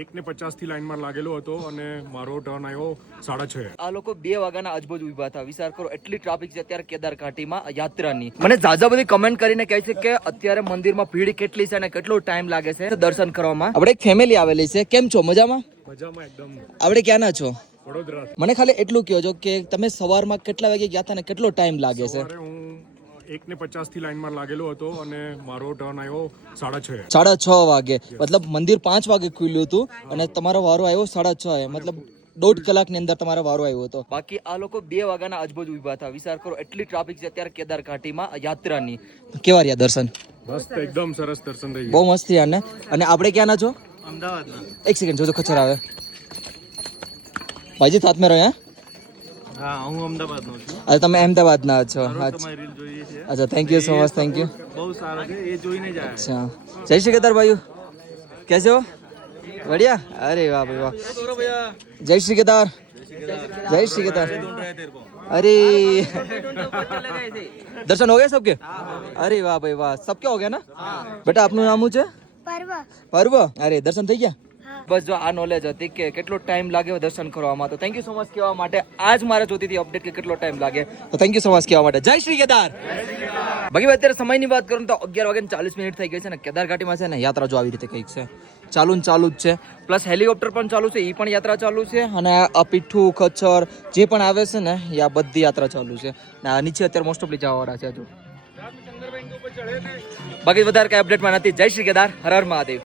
1:50 થી લાઈનમાં લાગેલો હતો અને મારો ટર્ન આવ્યો 6:30. આ લોકો 2 વાગ્યાના આજુબાજુ ઉભા હતા. વિચાર કરો એટલી ટ્રાફિક છે અત્યારે કેદાર ઘાટીમાં યાત્રાની. મને જાજા બધી કમેન્ટ કરીને કહે છે કે અત્યારે મંદિરમાં ભીડ કેટલી છે અને કેટલો ટાઈમ લાગે છે દર્શન કરવામાં. આપણે એક ફેમિલી આવેલી છે. કેમ છો? મજામાં એકદમ. આપણે ક્યાંના છો? વડોદરા. મને ખાલી એટલું કહો છો કે તમે સવારમાં કેટલા વાગે ગયા હતા ને કેટલો ટાઈમ લાગે છે? હું 1:50 થી લાઈનમાં લાગેલો હતો અને મારો ટર્ન આવ્યો 6:30. 6:30 વાગે. મતલબ મંદિર 5 વાગે ખુલ્યું હતું અને તમારો વારો આવ્યો 6:30. મતલબ 1.5 કલાકની અંદર તમારો વારો આવ્યો હતો. બાકી આ લોકો 2 વાગ્યાના આજુબાજુ ઉભા હતા. વિચાર કરો એટલી ટ્રાફિક છે અત્યારે કેદાર ઘાટીમાં યાત્રાની. કેવા રહ્યા દર્શન? મસ્ત, એકદમ સરસ દર્શન થઈ બહુ મસ્ત થયા ને. અને આપણે ક્યાંના છો? અમદાવાદના. એક સેકન્ડ જોજો ખચર આવે. ભાઈજી સાથ મેં રહે. હા, હું અમદાવાદનો છું. અરે તમે અમદાવાદના છો? તમારી રીલ જોઈએ છે. અચ્છા, thank you so much. Thank you. બહુ સારો છે, એ જોઈને જ આવ્યા. अच्छा, जय श्री केदार भाई, कैसे हो? बढ़िया. अरे वाह भाई वाह. जय श्री केदार. जय श्री केदार. अरे दर्शन हो गए सबके? अरे वाह भाई वाह. सबके हो गया ना? बेटा આપનું નામ શું છે? પર્વ. અરે દર્શન થઈ ગયા? બસ જો આ નોલેજ હતી કે કેટલો ટાઈમ લાગે દર્શન કરવામાં. તો થેન્ક યુ સો મચ કહેવા માટે. આજ મારે જોતી હતી અપડેટ કે કેટલો ટાઈમ લાગે. તો થેન્ક યુ સો મચ કહેવા માટે. જય શ્રી કેદાર. બાકી અત્યારે સમયની વાત કરું તો 11:40 થઈ ગઈ છે ને કેદાર ઘાટીમાં છે ને યાત્રા જો આવી રીતે કંઈક છે. ચાલુ જ છે. પ્લસ હેલિકોપ્ટર પણ ચાલુ છે. એ પણ યાત્રા ચાલુ છે. અને આ પીઠું ખચ્ચર જે પણ આવે છે ને એ આ બધી યાત્રા ચાલુ છે. ને આ નીચે અત્યારે મોસ્ટ ઓફલી જવાવાળા છે હજુ. બાકી વધારે કઈ અપડેટમાં નથી. જય શ્રી કેદાર. હર હર મહાદેવ.